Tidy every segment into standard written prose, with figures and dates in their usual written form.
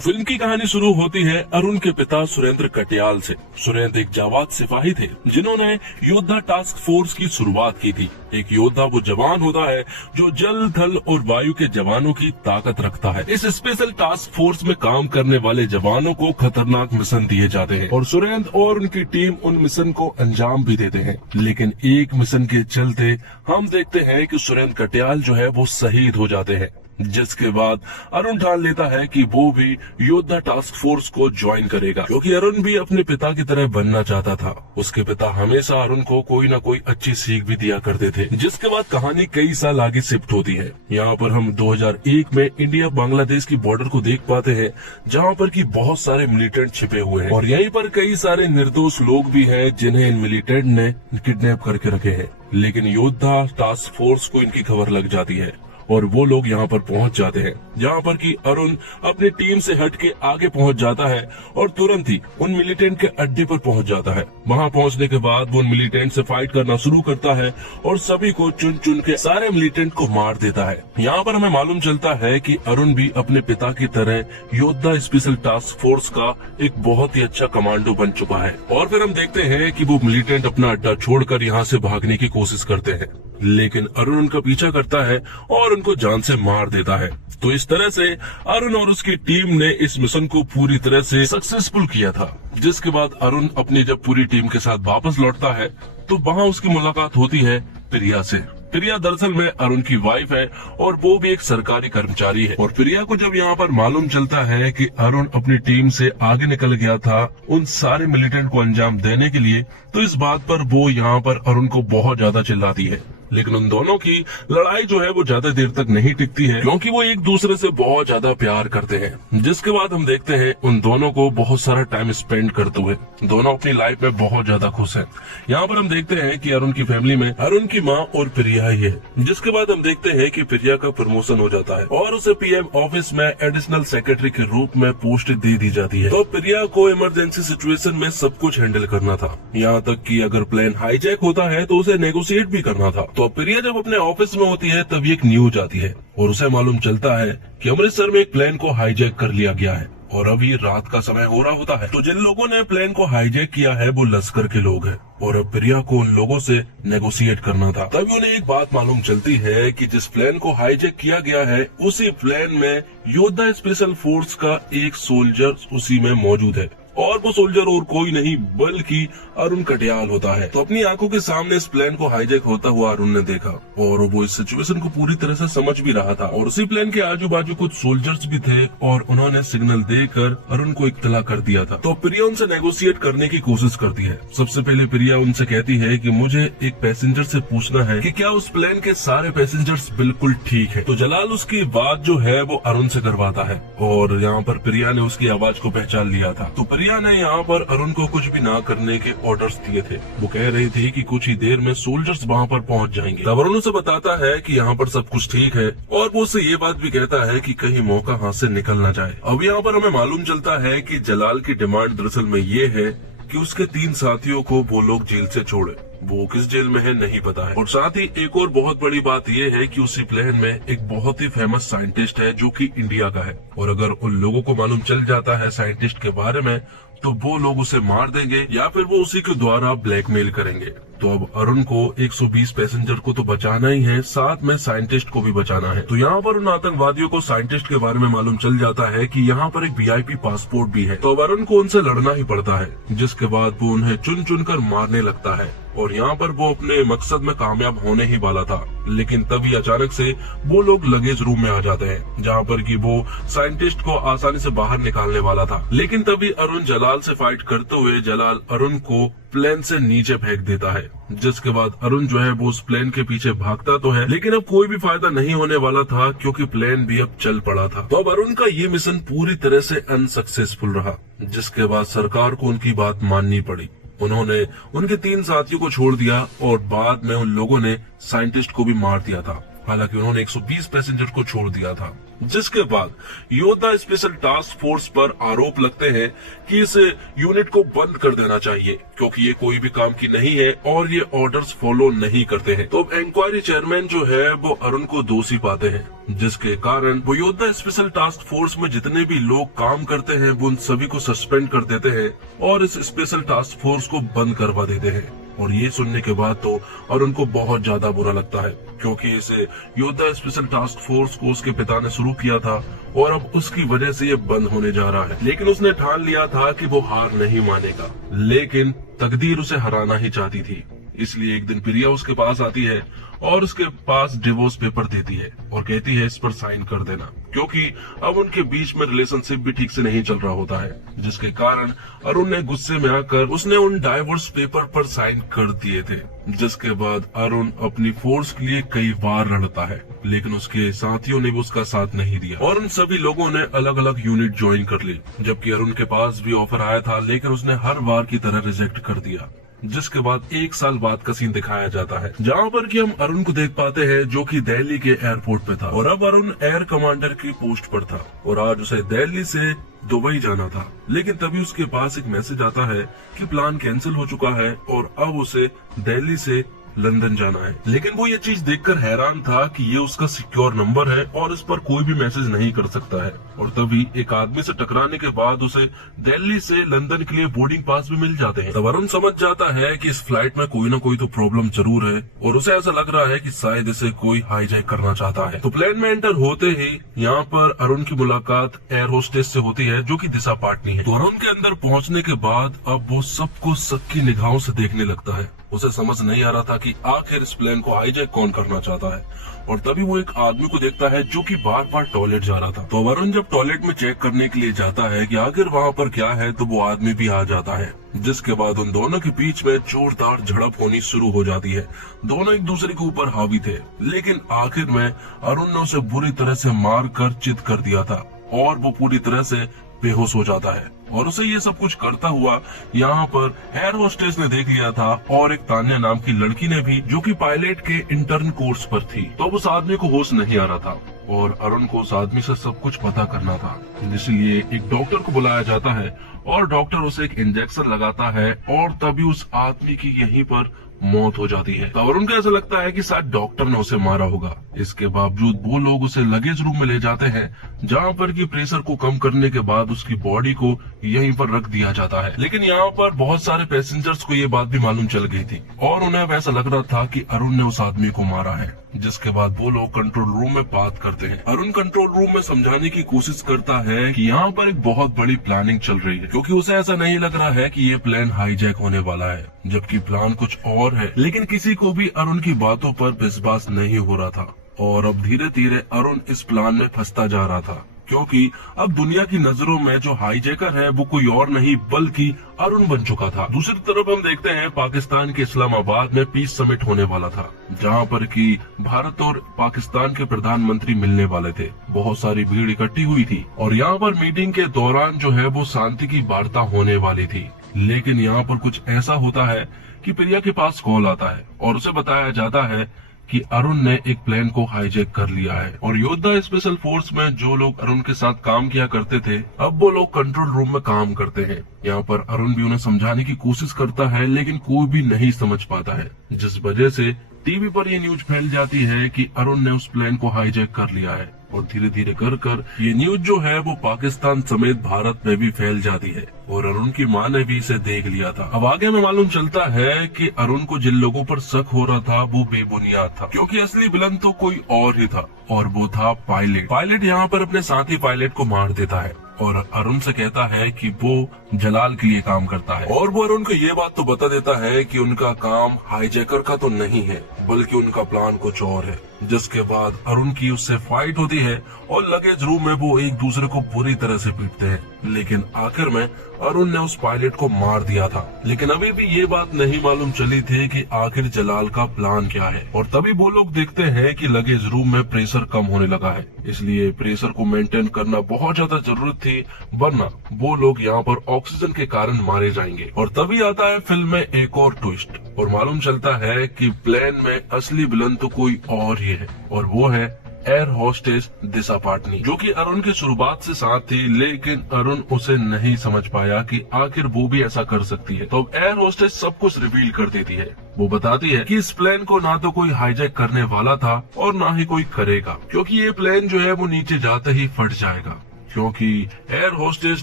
Film की कहानी शुरू होती है अरुण के पिता सुरेंद्र कटियाल से। सुरेंद्र एक जाबाज सिपाही थे जिन्होंने योद्धा टास्क फोर्स की शुरुआत की थी। एक योद्धा वो जवान होता है जो जल, थल और वायु के जवानों की ताकत रखता है। इस स्पेशल टास्क फोर्स में काम करने वाले जवानों को खतरनाक मिशन दिए जाते हैं और सुरेंद्र और उनकी टीम उन मिशन को अंजाम भी देते हैं। लेकिन एक मिशन के चलते हम देखते हैं कि सुरेंद्र कटियाल जो है वो शहीद हो जाते हैं, जिसके बाद अरुण ठान लेता है कि वो भी योद्धा टास्क फोर्स को ज्वाइन करेगा, क्योंकि अरुण भी अपने पिता की तरह बनना चाहता था। उसके पिता हमेशा अरुण को कोई न कोई अच्छी सीख भी दिया करते थे। जिसके बाद कहानी कई साल आगे शिफ्ट होती है। यहाँ पर हम 2001 में इंडिया बांग्लादेश की बॉर्डर को देख पाते हैं, जहाँ पर की बहुत सारे मिलिटेंट छिपे हुए हैं और यहीं पर कई सारे निर्दोष लोग भी हैं जिन्हें इन मिलिटेंट ने किडनैप करके रखे हैं। लेकिन योद्धा टास्क फोर्स को इनकी खबर लग जाती है और वो लोग यहाँ पर पहुंच जाते हैं, जहाँ पर कि अरुण अपनी टीम से हट के आगे पहुंच जाता है और तुरंत ही उन मिलिटेंट के अड्डे पर पहुंच जाता है। वहाँ पहुंचने के बाद वो उन मिलिटेंट से फाइट करना शुरू करता है और सभी को चुन चुन के सारे मिलिटेंट को मार देता है। यहाँ पर हमें मालूम चलता है कि अरुण भी अपने पिता की तरह योद्धा स्पेशल टास्क फोर्स का एक बहुत ही अच्छा कमांडो बन चुका है। और फिर हम देखते हैं कि वो मिलिटेंट अपना अड्डा छोड़कर यहाँ से भागने की कोशिश करते हैं, लेकिन अरुण उनका पीछा करता है और उनको जान से मार देता है। तो इस तरह से अरुण और उसकी टीम ने इस मिशन को पूरी तरह से सक्सेसफुल किया था। जिसके बाद अरुण अपनी जब पूरी टीम के साथ वापस लौटता है तो वहाँ उसकी मुलाकात होती है प्रिया से। प्रिया दरअसल में अरुण की वाइफ है और वो भी एक सरकारी कर्मचारी है। और प्रिया को जब यहाँ पर मालूम चलता है कि अरुण अपनी टीम से आगे निकल गया था उन सारे मिलिटेंट को अंजाम देने के लिए, तो इस बात पर वो यहाँ पर अरुण को बहुत ज्यादा चिल्लाती है। लेकिन उन दोनों की लड़ाई जो है वो ज्यादा देर तक नहीं टिकती है, क्योंकि वो एक दूसरे से बहुत ज्यादा प्यार करते हैं। जिसके बाद हम देखते हैं उन दोनों को बहुत सारा टाइम स्पेंड करते हुए दोनों अपनी लाइफ में बहुत ज्यादा खुश हैं। यहाँ पर हम देखते हैं कि अरुण की फैमिली में अरुण की माँ और प्रिया ही है। जिसके बाद हम देखते हैं कि प्रिया का प्रमोशन हो जाता है और उसे पीएम ऑफिस में एडिशनल सेक्रेटरी के रूप में पोस्ट दे दी जाती है। तो प्रिया को इमरजेंसी सिचुएशन में सब कुछ हैंडल करना था, यहाँ तक कि अगर प्लेन हाईजैक होता है तो उसे नेगोशिएट भी करना था। तो प्रिया जब अपने ऑफिस में होती है तभी एक न्यूज आती है और उसे मालूम चलता है कि अमृतसर में एक प्लेन को हाईजैक कर लिया गया है और अभी रात का समय हो रहा होता है। तो जिन लोगों ने प्लेन को हाईजैक किया है वो लश्कर के लोग हैं और अब प्रिया को उन लोगों से नेगोशिएट करना था। तभी उन्हें एक बात मालूम चलती है कि जिस प्लेन को हाईजैक किया गया है उसी प्लेन में योद्धा स्पेशल फोर्स का एक सोल्जर उसी में मौजूद है और वो सोल्जर और कोई नहीं बल्कि अरुण कटियाल होता है। तो अपनी आंखों के सामने इस प्लेन को हाईजैक होता हुआ अरुण ने देखा और वो इस सिचुएशन को पूरी तरह से समझ भी रहा था। और उसी प्लेन के आजू बाजू कुछ सोल्जर्स भी थे और उन्होंने सिग्नल देकर अरुण को इत्तला कर दिया था। तो प्रिया उनसे नेगोशिएट करने की कोशिश करती है। सबसे पहले प्रिया उनसे कहती है कि मुझे एक पैसेंजर से पूछना है कि क्या उस प्लेन के सारे पैसेंजर्स बिल्कुल ठीक है। तो जलाल उसकी बात जो है वो अरुण से करवाता है और यहाँ पर प्रिया ने उसकी आवाज को पहचान लिया था। तो प्रिया ने यहाँ पर अरुण को कुछ भी ना करने के ऑर्डर्स दिए थे। वो कह रही थी कि कुछ ही देर में सोल्जर्स वहाँ पर पहुँच जाएंगे। तब अरुण उसे बताता है कि यहाँ पर सब कुछ ठीक है और वो उससे ये बात भी कहता है कि कहीं मौका हाथ से निकल ना जाए। अब यहाँ पर हमें मालूम चलता है कि जलाल की डिमांड दरअसल में ये है कि उसके 3 साथियों को वो लोग जेल से छोड़े। वो किस जेल में है नहीं पता है। और साथ ही एक और बहुत बड़ी बात ये है कि उसी प्लेन में एक बहुत ही फेमस साइंटिस्ट है जो कि इंडिया का है और अगर उन लोगों को मालूम चल जाता है साइंटिस्ट के बारे में तो वो लोग उसे मार देंगे या फिर वो उसी के द्वारा ब्लैकमेल करेंगे। तो अब अरुण को 120 पैसेंजर को तो बचाना ही है, साथ में साइंटिस्ट को भी बचाना है। तो यहाँ पर उन आतंकवादियों को साइंटिस्ट के बारे में मालूम चल जाता है कि यहाँ पर एक वीआईपी पासपोर्ट भी है। तो अब अरुण को उनसे लड़ना ही पड़ता है, जिसके बाद वो उन्हें चुन चुन कर मारने लगता है और यहाँ पर वो अपने मकसद में कामयाब होने ही वाला था। लेकिन तभी अचानक से वो लोग लगेज रूम में आ जाते हैं, जहाँ पर कि वो साइंटिस्ट को आसानी से बाहर निकालने वाला था। लेकिन तभी अरुण जलाल से फाइट करते हुए जलाल अरुण को प्लेन से नीचे फेंक देता है। जिसके बाद अरुण जो है वो उस प्लेन के पीछे भागता तो है, लेकिन अब कोई भी फायदा नहीं होने वाला था क्योंकि प्लेन भी अब चल पड़ा था। तो अब अरुण का ये मिशन पूरी तरह से अनसक्सेसफुल रहा, जिसके बाद सरकार को उनकी बात माननी पड़ी। उन्होंने उनके 3 साथियों को छोड़ दिया और बाद में उन लोगों ने साइंटिस्ट को भी मार दिया था। हालांकि उन्होंने 120 पैसेंजर को छोड़ दिया था। जिसके बाद योद्धा स्पेशल टास्क फोर्स पर आरोप लगते हैं कि इस यूनिट को बंद कर देना चाहिए क्योंकि ये कोई भी काम की नहीं है और ये ऑर्डर्स फॉलो नहीं करते हैं। तो अब इंक्वायरी चेयरमैन जो है वो अरुण को दोषी पाते हैं, जिसके कारण वो योद्धा स्पेशल टास्क फोर्स में जितने भी लोग काम करते हैं वो उन सभी को सस्पेंड कर देते हैं और इस स्पेशल टास्क फोर्स को बंद करवा देते हैं। और ये सुनने के बाद तो अरुण को बहुत ज्यादा बुरा लगता है, क्योंकि इसे योद्धा स्पेशल टास्क फोर्स को उसके पिता ने शुरू किया था और अब उसकी वजह से ये बंद होने जा रहा है। लेकिन उसने ठान लिया था कि वो हार नहीं मानेगा, लेकिन तकदीर उसे हराना ही चाहती थी। इसलिए एक दिन प्रिया उसके पास आती है और उसके पास डिवोर्स पेपर देती है और कहती है इस पर साइन कर देना, क्योंकि अब उनके बीच में रिलेशनशिप भी ठीक से नहीं चल रहा होता है। जिसके कारण अरुण ने गुस्से में आकर उसने उन डाइवोर्स पेपर पर साइन कर दिए थे। जिसके बाद अरुण अपनी फोर्स के लिए कई बार लड़ता है, लेकिन उसके साथियों ने भी उसका साथ नहीं दिया और उन सभी लोगों ने अलग अलग यूनिट ज्वाइन कर ली। जबकि अरुण के पास भी ऑफर आया था, लेकिन उसने हर बार की तरह रिजेक्ट कर दिया। जिसके बाद 1 साल बाद का सीन दिखाया जाता है, जहाँ पर कि हम अरुण को देख पाते हैं जो कि दिल्ली के एयरपोर्ट पे था और अब अरुण एयर कमांडर की पोस्ट पर था और आज उसे दिल्ली से दुबई जाना था। लेकिन तभी उसके पास एक मैसेज आता है कि प्लान कैंसिल हो चुका है और अब उसे दिल्ली से लंदन जाना है। लेकिन वो ये चीज देखकर हैरान था कि ये उसका सिक्योर नंबर है और इस पर कोई भी मैसेज नहीं कर सकता है। और तभी एक आदमी से टकराने के बाद उसे दिल्ली से लंदन के लिए बोर्डिंग पास भी मिल जाते हैं। तब अरुण समझ जाता है कि इस फ्लाइट में कोई ना कोई तो प्रॉब्लम जरूर है और उसे ऐसा लग रहा है कि शायद इसे कोई हाईजैक करना चाहता है। तो प्लेन में एंटर होते ही यहाँ पर अरुण की मुलाकात एयर होस्टेस से होती है, जो कि दिशा पाटनी है। तो अरुण के अंदर पहुँचने के बाद अब वो सबको सबकी निगाहों से देखने लगता है। उसे समझ नहीं आ रहा था कि आखिर इस प्लेन को हाईजैक कौन करना चाहता है। और तभी वो एक आदमी को देखता है जो कि बार बार टॉयलेट जा रहा था। तो अरुण जब टॉयलेट में चेक करने के लिए जाता है कि आखिर वहाँ पर क्या है, तो वो आदमी भी आ जाता है। जिसके बाद उन दोनों के बीच में जोरदार झड़प होनी शुरू हो जाती है। दोनों एक दूसरे के ऊपर हावी थे, लेकिन आखिर में अरुण ने उसे बुरी तरह से मार कर चित कर दिया था और वो पूरी तरह से बेहोश हो जाता है। और उसे ये सब कुछ करता हुआ यहाँ पर एयर होस्टेस ने देख लिया था और एक तान्या नाम की लड़की ने भी, जो कि पायलट के इंटर्न कोर्स पर थी। तो उस आदमी को होश नहीं आ रहा था और अरुण को उस आदमी से सब कुछ पता करना था। इसलिए एक डॉक्टर को बुलाया जाता है और डॉक्टर उसे एक इंजेक्शन लगाता है और तभी उस आदमी की यहीं पर मौत हो जाती है। तो अरुण को ऐसा लगता है कि शायद डॉक्टर ने उसे मारा होगा। इसके बावजूद वो लोग उसे लगेज रूम में ले जाते हैं, जहाँ पर कि प्रेशर को कम करने के बाद उसकी बॉडी को यहीं पर रख दिया जाता है। लेकिन यहाँ पर बहुत सारे पैसेंजर्स को ये बात भी मालूम चल गई थी और उन्हें वैसा लग रहा था कि अरुण ने उस आदमी को मारा है। जिसके बाद वो लोग कंट्रोल रूम में बात करते हैं। अरुण कंट्रोल रूम में समझाने की कोशिश करता है कि यहाँ पर एक बहुत बड़ी प्लानिंग चल रही है, क्योंकि उसे ऐसा नहीं लग रहा है कि ये प्लान हाईजैक होने वाला है, जबकि प्लान कुछ और है। लेकिन किसी को भी अरुण की बातों पर विश्वास नहीं हो रहा था और अब धीरे धीरे अरुण इस प्लान में फंसता जा रहा था, क्योंकि अब दुनिया की नजरों में जो हाईजैकर है वो कोई और नहीं बल्कि अरुण बन चुका था। दूसरी तरफ हम देखते हैं पाकिस्तान के इस्लामाबाद में पीस समिट होने वाला था, जहां पर कि भारत और पाकिस्तान के प्रधानमंत्री मिलने वाले थे। बहुत सारी भीड़ इकट्ठी हुई थी और यहाँ पर मीटिंग के दौरान जो है वो शांति की वार्ता होने वाली थी। लेकिन यहाँ पर कुछ ऐसा होता है कि प्रिया के पास कॉल आता है और उसे बताया जाता है कि अरुण ने एक प्लेन को हाईजैक कर लिया है और योद्धा स्पेशल फोर्स में जो लोग अरुण के साथ काम किया करते थे, अब वो लोग कंट्रोल रूम में काम करते हैं। यहाँ पर अरुण भी उन्हें समझाने की कोशिश करता है, लेकिन कोई भी नहीं समझ पाता है, जिस वजह से टीवी पर ये न्यूज फैल जाती है कि अरुण ने उस प्लेन को हाईजैक कर लिया है। और धीरे धीरे कर ये न्यूज जो है वो पाकिस्तान समेत भारत में भी फैल जाती है और अरुण की मां ने भी इसे देख लिया था। अब आगे हमें मालूम चलता है कि अरुण को जिन लोगों पर शक हो रहा था वो बेबुनियाद था, क्योंकि असली विलन तो कोई और ही था और वो था पायलट यहाँ पर अपने साथी पायलट को मार देता है और अरुण से कहता है कि वो जलाल के लिए काम करता है और वो अरुण को ये बात तो बता देता है कि उनका काम हाईजैकर का तो नहीं है बल्कि उनका प्लान कुछ और है। जिसके बाद अरुण की उससे फाइट होती है और लगेज रूम में वो एक दूसरे को बुरी तरह से पीटते हैं, लेकिन आखिर में अरुण ने उस पायलट को मार दिया था। लेकिन अभी भी ये बात नहीं मालूम चली थी कि आखिर जलाल का प्लान क्या है। और तभी वो लोग देखते हैं कि लगेज रूम में प्रेशर कम होने लगा है, इसलिए प्रेशर को मेंटेन करना बहुत ज्यादा जरूरत थी, वरना वो लोग यहाँ पर ऑक्सीजन के कारण मारे जाएंगे। और तभी आता है फिल्म में एक और ट्विस्ट और मालूम चलता है कि प्लेन में असली विलन तो कोई और ही है और वो है एयर होस्टेस दिशा पाटनी, जो कि अरुण की शुरुआत से साथ थी, लेकिन अरुण उसे नहीं समझ पाया कि आखिर वो भी ऐसा कर सकती है। तो एयर होस्टेस सब कुछ रिवील कर देती है। वो बताती है कि इस प्लेन को ना तो कोई हाईजैक करने वाला था और ना ही कोई करेगा, क्योंकि ये प्लेन जो है वो नीचे जाते ही फट जाएगा, क्योंकि एयर होस्टेस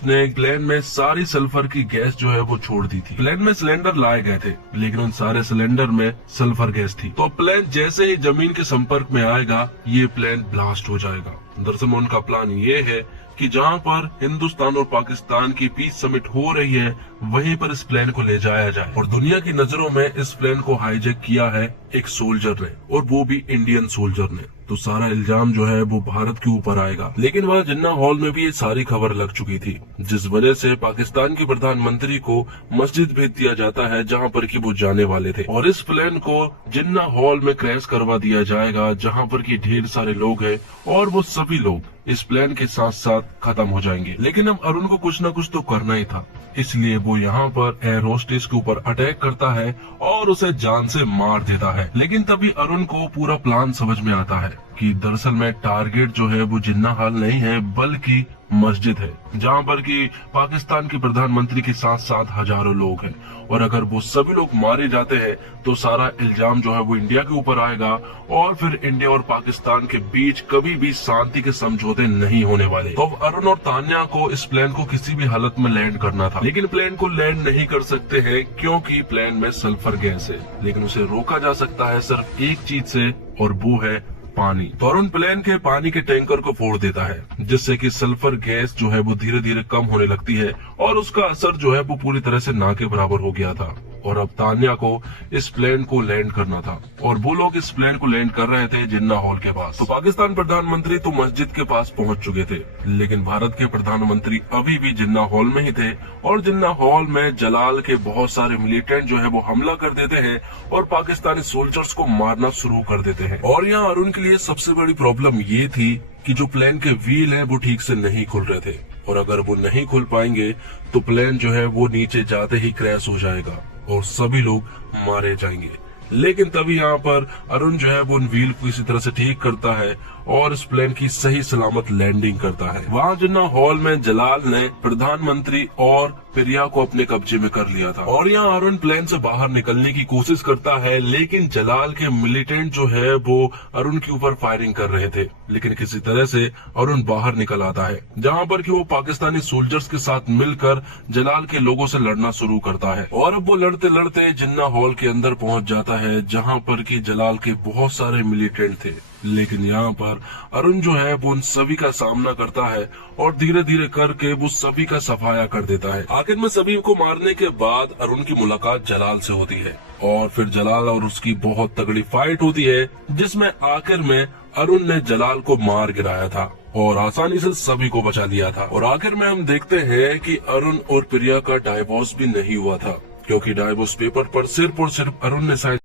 ने प्लेन में सारी सल्फर की गैस जो है वो छोड़ दी थी। प्लेन में सिलेंडर लाए गए थे, लेकिन उन सारे सिलेंडर में सल्फर गैस थी। तो प्लेन जैसे ही जमीन के संपर्क में आएगा, ये प्लेन ब्लास्ट हो जाएगा। दरअसल उनका प्लान ये है कि जहाँ पर हिंदुस्तान और पाकिस्तान की पीस समिट हो रही है, वहीं पर इस प्लेन को ले जाया जाए। और दुनिया की नजरों में इस प्लेन को हाईजैक किया है एक सोल्जर ने, और वो भी इंडियन सोल्जर ने। तो सारा इल्जाम जो है वो भारत के ऊपर आएगा। लेकिन वहाँ जिन्ना हॉल में भी ये सारी खबर लग चुकी थी, जिस वजह से पाकिस्तान के प्रधानमंत्री को मस्जिद भेज दिया जाता है जहाँ पर कि वो जाने वाले थे। और इस प्लेन को जिन्ना हॉल में क्रैश करवा दिया जाएगा, जहाँ पर कि ढेर सारे लोग हैं, और वो सभी लोग इस प्लेन के साथ साथ खत्म हो जाएंगे। लेकिन अब अरुण को कुछ न कुछ तो करना ही था, इसलिए वो यहाँ पर एयर होस्टेस के ऊपर अटैक करता है और उसे जान से मार देता है। लेकिन तभी अरुण को पूरा प्लान समझ में आता है कि दरअसल में टारगेट जो है वो जिन्ना हॉल नहीं है, बल्कि मस्जिद है, जहाँ पर कि पाकिस्तान के प्रधानमंत्री के साथ साथ हजारों लोग हैं। और अगर वो सभी लोग मारे जाते हैं तो सारा इल्जाम जो है वो इंडिया के ऊपर आएगा, और फिर इंडिया और पाकिस्तान के बीच कभी भी शांति के समझौते नहीं होने वाले। तो अरुण और तान्या को इस प्लेन को किसी भी हालत में लैंड करना था, लेकिन प्लेन को लैंड नहीं कर सकते हैं क्योंकि प्लेन में सल्फर गैस है। लेकिन उसे रोका जा सकता है सिर्फ एक चीज से, और वो है पानी। तो अरुण प्लेन के पानी के टैंकर को फोड़ देता है, जिससे कि सल्फर गैस जो है वो धीरे धीरे कम होने लगती है, और उसका असर जो है वो पूरी तरह से ना के बराबर हो गया था। और अब तान्या को इस प्लेन को लैंड करना था, और वो लोग इस प्लेन को लैंड कर रहे थे जिन्ना हॉल के पास। तो पाकिस्तान प्रधानमंत्री तो मस्जिद के पास पहुंच चुके थे, लेकिन भारत के प्रधानमंत्री अभी भी जिन्ना हॉल में ही थे। और जिन्ना हॉल में जलाल के बहुत सारे मिलिटेंट जो है वो हमला कर देते हैं और पाकिस्तानी सोल्जर्स को मारना शुरू कर देते हैं। और यहाँ अरुण के लिए सबसे बड़ी प्रॉब्लम ये थी कि जो प्लेन के व्हील है वो ठीक से नहीं खुल रहे थे, और अगर वो नहीं खुल पाएंगे तो प्लेन जो है वो नीचे जाते ही क्रैश हो जाएगा और सभी लोग मारे जाएंगे। लेकिन तभी यहाँ पर अरुण जो है वो उन व्हील को इसी तरह से ठीक करता है और इस प्लेन की सही सलामत लैंडिंग करता है। वहाँ जिन्ना हॉल में जलाल ने प्रधानमंत्री और प्रिया को अपने कब्जे में कर लिया था, और यहाँ अरुण प्लेन से बाहर निकलने की कोशिश करता है, लेकिन जलाल के मिलिटेंट जो है वो अरुण के ऊपर फायरिंग कर रहे थे। लेकिन किसी तरह से अरुण बाहर निकल आता है, जहाँ पर कि वो पाकिस्तानी सोल्जर्स के साथ मिलकर जलाल के लोगों से लड़ना शुरू करता है। और अब वो लड़ते लड़ते जिन्ना हॉल के अंदर पहुंच जाता है, जहाँ पर कि जलाल के बहुत सारे मिलिटेंट थे। लेकिन यहाँ पर अरुण जो है वो उन सभी का सामना करता है और धीरे धीरे करके वो सभी का सफाया कर देता है। आखिर में सभी को मारने के बाद अरुण की मुलाकात जलाल से होती है, और फिर जलाल और उसकी बहुत तगड़ी फाइट होती है, जिसमें आखिर में अरुण ने जलाल को मार गिराया था और आसानी से सभी को बचा लिया था। और आखिर में हम देखते हैं कि अरुण और प्रिया का डाइवोर्स भी नहीं हुआ था, क्योंकि डाइवोर्स पेपर पर सिर्फ और सिर्फ अरुण ने साइन